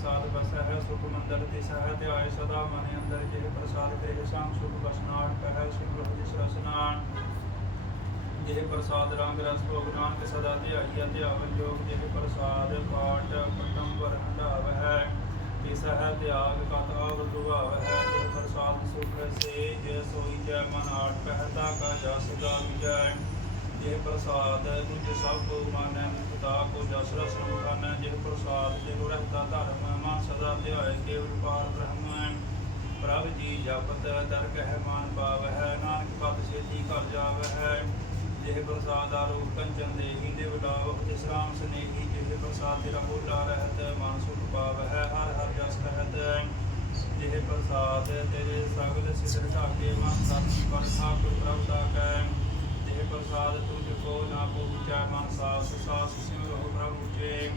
ਪ੍ਰਸਾਦ ਬਸੈ ਹੈ, ਸੁਖ ਮੰਦਰ ਤਿਸ ਹੈ ਤੇ ਆਏ ਸਦਾ ਮਨ ਅੰਦਰ ਜੇ ਪ੍ਰਸਾਦ ਤੇ ਸੰਗ ਸੁਖ ਬਸਨਾਟ ਪਹਿ ਸੁਖ ਜਿਸ ਰਸਨਾਨ ਜੇ ਪ੍ਰਸਾਦ ਰੰਗ ਰਸ ਭੋਗ ਨਾਨਕ ਸਦਾ ਧਿਆਈਆ ਧਿਆਵਨ ਜੋਗ ਜੇ ਪ੍ਰਸਾਦ ਪਾਟ ਪਟਮ ਵਰ ਹੰਡਾਵ ਹੈ। ਤਿਸ ਹੈ ਤਿਆਗ ਕਤ ਆਵ ਦੁਭਾਵ ਹੈ ਜੇ ਪ੍ਰਸਾਦ ਸੁਖ ਸੇ ਜੇ ਸੋਈ ਜੈ ਮਨ ਆਟ ਪਹਿਤਾ ਕਾ ਜਸ ਗਾ ਵਿਜੈ ਜੇ ਪ੍ਰਸਾਦ ਤੁਝ ਸਭ ਕੋ ਮਾਨੈ ਮੁਕਤਾ ਕੋ ਜਸ ਰਸ ਜੇ ਪ੍ਰਸਾਦ ਜੇ ਰਹਿਤਾ ਧਰਮ, ਮਨ ਸਦਾ ਧਿਆਏ ਕੇਵਲ ਪਾਰ ਬ੍ਰਹਮ। ਪ੍ਰਭ ਜੀ ਜਪਤ, ਦਰ ਕਹਿ ਮਾਨ ਪਾਵ ਹੈ ਨਾਨਕ ਪਦ ਛੇਤੀ ਘਰ ਜਾਵ ਹੈ ਜੇ ਪ੍ਰਸਾਦ ਆਰੋਗ ਕੰਚਨ ਦੇਹੀ ਦੇ ਬੁਲਾਵ ਜਿਸ ਰਾਮ ਸਨੇਹੀ ਜੇ ਪ੍ਰਸਾਦ ਤੇਰਾ ਬੋਲਾ ਰਹਿਤ, ਮਨ ਸੁਖ ਪਾਵ ਹੈ ਹਰ ਹਰ ਜਸ ਕਹਿਤ ਜੇ ਪ੍ਰਸਾਦ ਤੇਰੇ ਸਗਲ ਸਿਦਰ ਢਾਕੇ, ਮਨ ਸਤਿ ਪਰ ਠਾਕੁਰ ਪ੍ਰਭ ਦਾ ਕੈ। ਪ੍ਰਸਾਦ ਤੁਝ ਕੋ ਨਾ ਪਹੁੰਚੈ ਮਨ ਸਾਸ ਸਾਸ ਸਿਮਰੋ ਪ੍ਰਭੂ ਜੇ।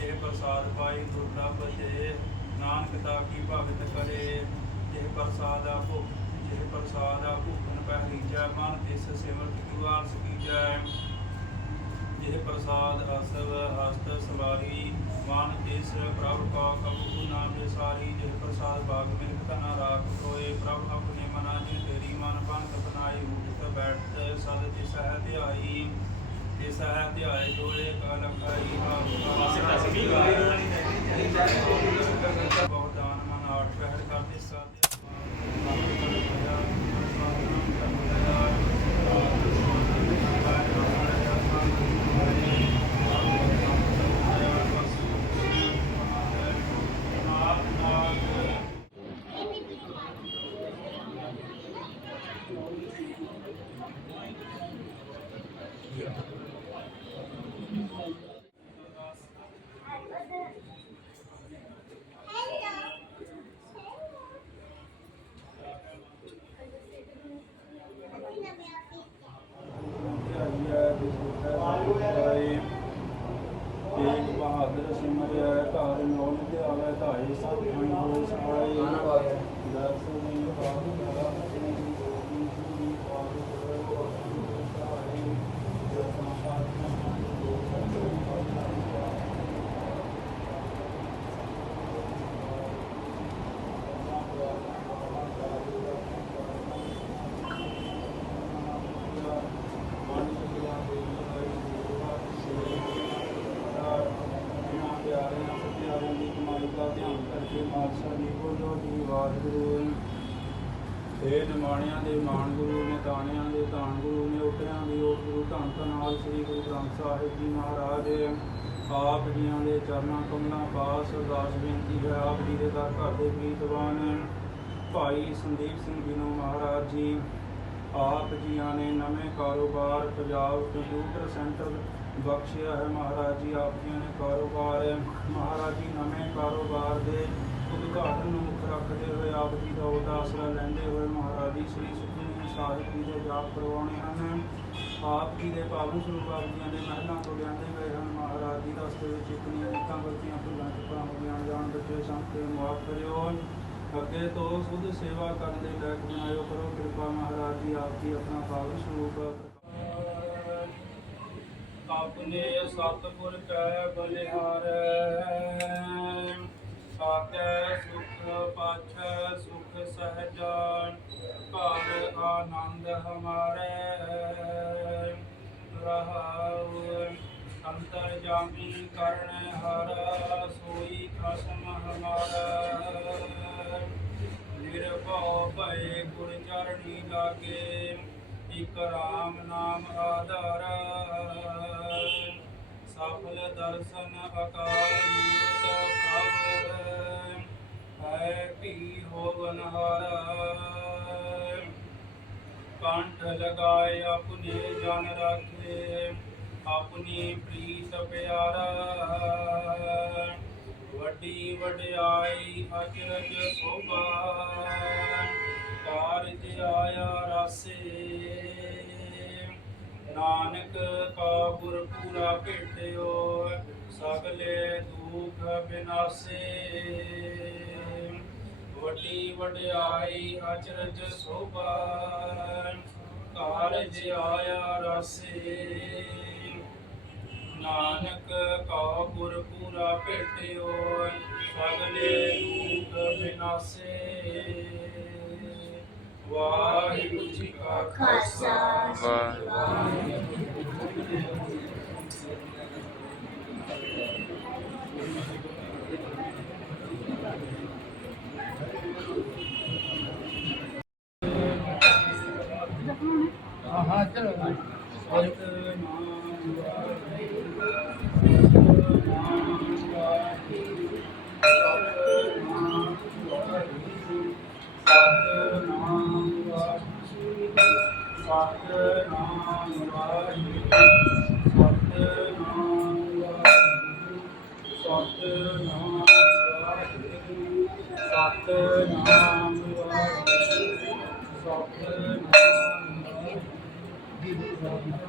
ਜੇ ਪ੍ਰਸਾਦ ਪਾਈ ਦੁਰਲਭ ਤੇ, ਨਾਨਕ ਦਾ ਕੀ ਭਗਤ ਕਰੇ? ਜੇ ਪ੍ਰਸਾਦ ਆਪੋ ਜੇ ਪ੍ਰਸਾਦ ਆਪੋ ਭੁਖਨ ਪਹਿਰੀ ਜੈ ਮਨ ਤਿਸ ਸਿਮਰਤ ਕਿਵਾਰ ਸਕੀਜੈ ਜੇ ਪ੍ਰਸਾਦ ਅਸਵ ਹਸਤ ਸਵਾਰੀ, ਮਨ ਤਿਸ ਪ੍ਰਭ ਕਾ ਕਬੂ ਨਾ ਬਿਸਾਰੀ ਜੇ ਪ੍ਰਸਾਦ ਬਾਗ ਮਿਲਕ ਤਨਾ ਰਾਖ ਕੋਏ ਪ੍ਰਭ ਆਪਣੇ ਮਨਾ ਜੀ ਤੇਰੀ ਮਨ ਪੰਤ ਬਨਾਈ ਉਠਤ ਸਦ ਤਿਸ ਹੈ ਧਿਆਈ ਤਿਸ ਹੈ ਧਿਆਏ ਜੋੜੇ ਕਾ ਲਖਾਈ ਬਹੁਤ ਦਾਨ ਮਨ ਆਠ ਪਹਿਰ ਕਰਦੇ ਸਾਧੇ Yeah. ਇਹ ਨਿਮਾਣਿਆਂ ਦੇ ਮਾਣ ਗੁਰੂ ਨੇ, ਤਾਣਿਆਂ ਦੇ ਤਾਣ ਗੁਰੂ ਨੇ ਉਤਰਿਆਂ ਦੀ ਓਟ ਗੁਰੂ ਧੰਨ ਧੰਨ ਨਾਲ ਸ੍ਰੀ ਗੁਰੂ ਗ੍ਰੰਥ ਸਾਹਿਬ ਜੀ ਮਹਾਰਾਜ ਆਪ ਜੀਆਂ ਦੇ ਚਰਨਾਂ ਕਮਲਾਂ ਪਾਸ ਅਰਦਾਸ ਬੇਨਤੀ ਹੈ, ਆਪ ਜੀ ਦੇ ਦਰ ਘਰ ਦੇ ਪ੍ਰੀਤਵਾਨ ਭਾਈ ਸੰਦੀਪ ਸਿੰਘ ਜੀ ਨੂੰ ਮਹਾਰਾਜ ਜੀ, ਆਪ ਜੀਆਂ ਨੇ ਨਵੇਂ ਕਾਰੋਬਾਰ ਪੰਜਾਬ ਕੰਪਿਊਟਰ ਸੈਂਟਰ ਬਖਸ਼ਿਆ ਹੈ ਮਹਾਰਾਜ ਜੀ, ਆਪ ਜੀਆਂ ਨੇ ਕਾਰੋਬਾਰ, ਮਹਾਰਾਜ ਜੀ ਨਵੇਂ ਕਾਰੋਬਾਰ ਦੇ ਉਦਘਾਟਨ ਨੂੰ ਰੱਖਦੇ ਹੋਏ ਆਪ ਜੀ ਦਾ ਉਹਦਾ ਆਸਰਾ ਲੈਂਦੇ ਹੋਏ ਮਹਾਰਾਜ ਜੀ ਸ੍ਰੀ ਸੁਖਮਨੀ ਸਾਹਿਬ ਜੀ ਦੇ ਜਾਪ ਕਰਵਾਉਣੇ ਹਨ। ਆਪ ਜੀ ਦੇ ਪਾਵਨ ਸਰੂਪ ਆਪ ਜੀਆਂ ਦੇ ਮਹਿਲਾਂ ਤੋਂ ਲਿਆਂਦੇ ਗਏ ਹਨ। ਮਹਾਰਾਜ ਜੀ ਦਾ ਰਸਤੇ ਵਿੱਚ ਇਤਨੀਆਂ ਨਿੱਕਾਂ ਗਲਤੀਆਂ ਭੁੱਲਾਂ ਚੁੱਕਾਂ ਹੋ ਜਾਣ ਬੱਚੇ ਸੰਤੇ ਮਾਫ ਕਰਿਓ। ਅੱਗੇ ਤੋਂ ਸੁਧ ਸੇਵਾ ਕਰਨ ਦੇ ਲਾਇਕ ਬਣਾਇਓ ਕਰੋ। ਕਿਰਪਾ ਮਹਾਰਾਜ ਜੀ ਆਪ ਜੀ ਆਪਣਾ ਪਾਵਨ ਸਰੂਪ ਆਪਣੇ ਸਤਿਗੁਰ ਕੈ ਬਲਿਹਾਰੈ। ਅੰਤਰ ਜਾਮੀ ਕਰਣ ਹਰ ਸੋਈ ਖਸਮ ਹਮਾਰਾ। ਨਿਰਭਉ ਭਏ ਗੁਰ ਚਰਣੀ ਲਾਗੇ, ਇਕ ਰਾਮ ਨਾਮ ਆਧਾਰ। ਸਫਲ ਦਰਸ਼ਨ ਅਕਾਲ ਮੂਰਤ ਪ੍ਰਭ, ਹੈ ਪੀ ਹੋਵਨ ਹਾਰਾ। ਕੰਠ ਲਗਾਏ ਆਪਣੇ ਜਨ ਰਾਖੇ ਆਪਣੀ ਪ੍ਰੀਤ ਪਿਆਰਾ, ਵੱਡੀ ਵਡਿਆਈ ਅਚਰਜ ਸੋਭਾ, ਕਾਰਜ ਆਇਆ ਰਾਸੇ। ਨਾਨਕ ਕਾ ਗੁਰ ਪੂਰਾ ਭੇਟਿਓ, ਸਗਲੇ ਦੁਖ ਬਿਨਾਸੇ। ਵੱਡੀ ਵਡਿਆਈ ਅਚਰਜ ਸੋਭਾ, ਕਾਰਜ ਆਇਆ ਰਸੇ। ਨਾਨਕ ਕਾ ਗੁਰ ਪੂਰਾ ਭੇਟਿਓ ਸਗਲੇ ਦੁਖ ਬਿਨਾਸੇ। ਵਾਹਿਗੁਰੂ ਜੀ ਕਾ ਖਾਲਸਾ। ਵਾਹਿਗੁਰੂ ਜੀ ਹਾਂ ਚਲੋ। ਸਤਨਾਮ। ਵਾਹਿਗੁਰੂ ਸਤਨਾਮ ਵਾਹਿਗੁਰੂ